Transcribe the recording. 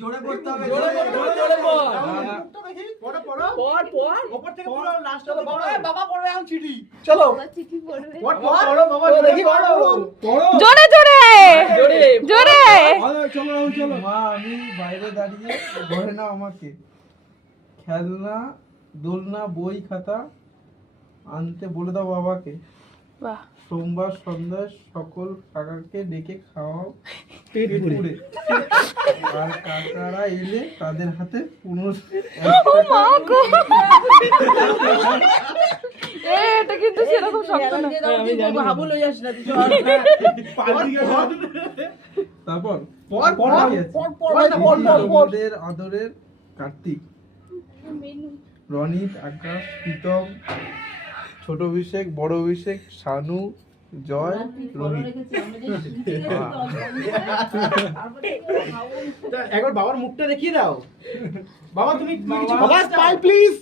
জোরে করতে হবে, জোরে পড়। পড়। উপর থেকে পুরো লাস্ট বাবা পড়বে এখন চিঠি। চলো। চিঠি পড়বে। পড়ো বাবা, দেখি পড়ো। জোরে জোরে জোরে। জোরে। চলো রাহুল চলো। মা আমি বাইরে দাঁড়িয়ে ঘরে না আমাকে খেলনা দোলনা বই খাতা আনতে বলে দাও বাবাকে। বাহ। সোমবার সন্ধ্যায় সকল কাকাকে ডেকে খাওয়াও পেট ভরে। আর কাকারা এলে তাদের হাতে 15 ও মা গো। এটা কিন্তু সেরকম শক্ত না। আমি জানি। হাবুল হয়ে যাস না তুই। তারপর পড়, পড়, কি আছে? তোমাদের আদরের কার্তিক রনিত আকাশ প্রীতম ছোট অভিষেক বড় অভিষেক শানু জয় রোহিত। একবার বাবার মুখটা দেখিয়ে দাও। বাবা তুমি কিছু বলো। প্লিজ